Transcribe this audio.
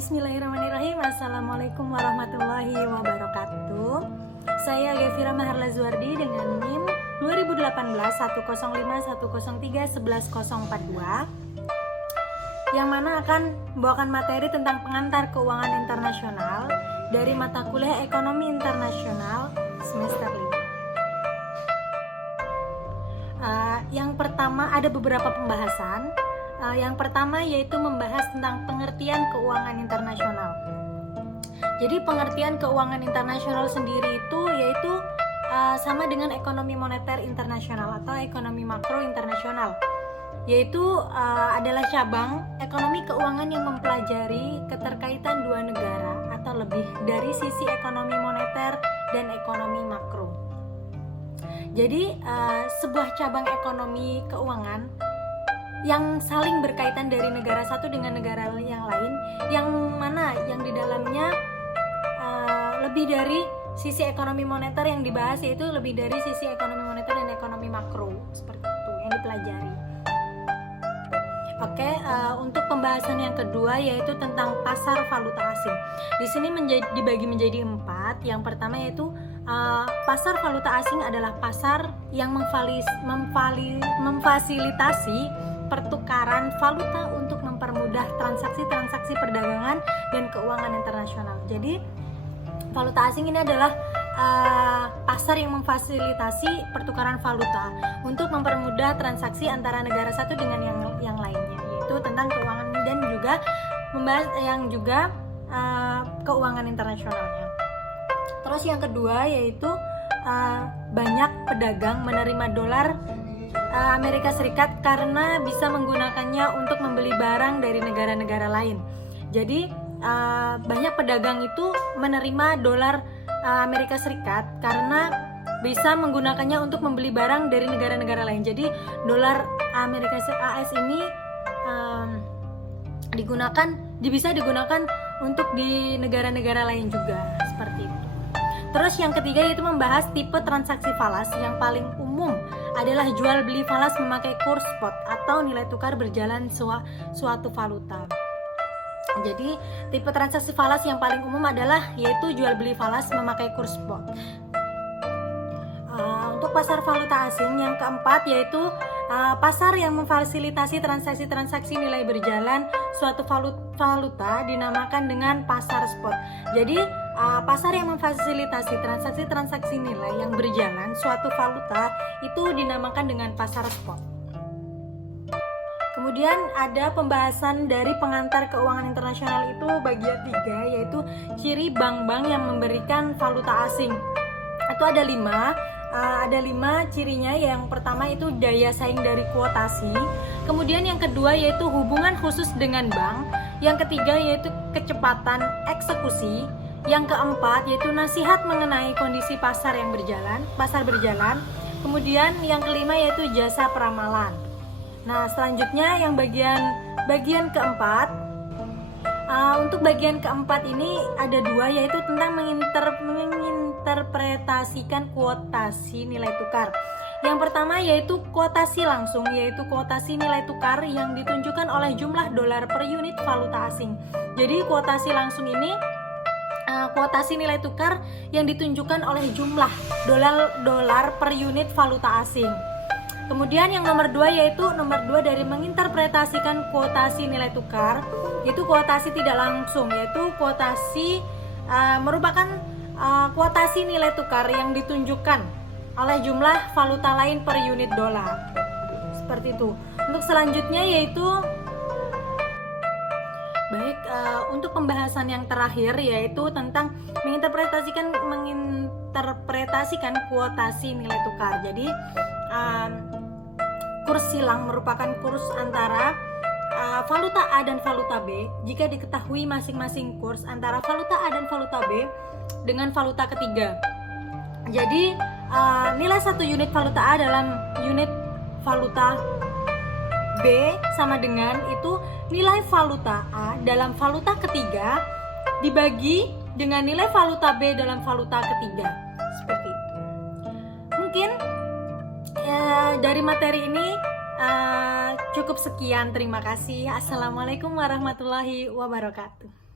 Bismillahirrahmanirrahim. Assalamualaikum warahmatullahi wabarakatuh. Saya Gevira Maharla Zuardi dengan NIM 2018 105 103 11042 yang mana akan membawakan materi tentang pengantar keuangan internasional dari mata kuliah Ekonomi Internasional semester 5. Yang pertama ada beberapa pembahasan. Yang pertama yaitu membahas tentang pengertian keuangan internasional. Jadi pengertian keuangan internasional sendiri itu yaitu sama dengan ekonomi moneter internasional atau ekonomi makro internasional, yaitu adalah cabang ekonomi keuangan yang mempelajari keterkaitan dua negara atau lebih dari sisi ekonomi moneter dan ekonomi makro. Jadi sebuah cabang ekonomi keuangan yang saling berkaitan dari negara satu dengan negara yang lain, yang mana yang di dalamnya lebih dari sisi ekonomi moneter yang dibahas, yaitu lebih dari sisi ekonomi moneter dan ekonomi makro, seperti itu yang dipelajari. Oke, untuk pembahasan yang kedua yaitu tentang pasar valuta asing. Di sini dibagi menjadi 4. Yang pertama yaitu pasar valuta asing adalah pasar yang memfasilitasi pertukaran valuta untuk mempermudah transaksi-transaksi perdagangan dan keuangan internasional. Jadi valuta asing ini adalah pasar yang memfasilitasi pertukaran valuta untuk mempermudah transaksi antara negara satu dengan yang lainnya, yaitu tentang keuangan dan juga membahas yang juga keuangan internasionalnya. Terus yang kedua yaitu banyak pedagang menerima dolar Amerika Serikat karena bisa menggunakannya untuk membeli barang dari negara-negara lain. Jadi banyak pedagang itu menerima dolar Amerika Serikat karena bisa menggunakannya untuk membeli barang dari negara-negara lain. Jadi dolar Amerika AS ini bisa digunakan untuk di negara-negara lain juga, seperti itu. Terus yang ketiga yaitu membahas tipe transaksi falas. Yang paling umum adalah jual beli falas memakai kurs spot atau nilai tukar berjalan suatu valuta. Jadi tipe transaksi falas yang paling umum adalah yaitu jual beli falas memakai kurs spot. Untuk pasar valuta asing yang keempat yaitu pasar yang memfasilitasi transaksi-transaksi nilai berjalan suatu valuta dinamakan dengan pasar spot. Jadi pasar yang memfasilitasi transaksi-transaksi nilai yang berjalan suatu valuta itu dinamakan dengan pasar spot. Kemudian ada pembahasan dari pengantar keuangan internasional itu bagian 3, yaitu ciri bank-bank yang memberikan valuta asing. Itu ada 5 cirinya. Yang pertama itu daya saing dari kuotasi. Kemudian yang kedua yaitu hubungan khusus dengan bank. Yang ketiga yaitu kecepatan eksekusi. Yang keempat yaitu nasihat mengenai kondisi pasar berjalan. Kemudian yang kelima yaitu jasa peramalan. Nah, selanjutnya yang bagian keempat. Untuk bagian keempat ini ada 2, yaitu tentang menginterpretasikan kuotasi nilai tukar. Yang pertama yaitu kuotasi langsung, yaitu kuotasi nilai tukar yang ditunjukkan oleh jumlah dolar per unit valuta asing. Jadi kuotasi langsung ini kuotasi nilai tukar yang ditunjukkan oleh jumlah dolar per unit valuta asing. Kemudian yang nomor 2 yaitu dari menginterpretasikan kuotasi nilai tukar, yaitu kuotasi tidak langsung, yaitu kuotasi merupakan kuotasi nilai tukar yang ditunjukkan oleh jumlah valuta lain per unit dolar. Seperti itu. Untuk selanjutnya yaitu untuk pembahasan yang terakhir yaitu tentang menginterpretasikan kuotasi nilai tukar. Jadi kurs silang merupakan kurs antara valuta A dan valuta B jika diketahui masing-masing kurs antara valuta A dan valuta B dengan valuta ketiga. Jadi nilai satu unit valuta A dalam unit valuta B sama dengan itu nilai valuta A dalam valuta ketiga dibagi dengan nilai valuta B dalam valuta ketiga. Seperti itu. Mungkin dari materi ini cukup sekian. Terima kasih. Assalamualaikum warahmatullahi wabarakatuh.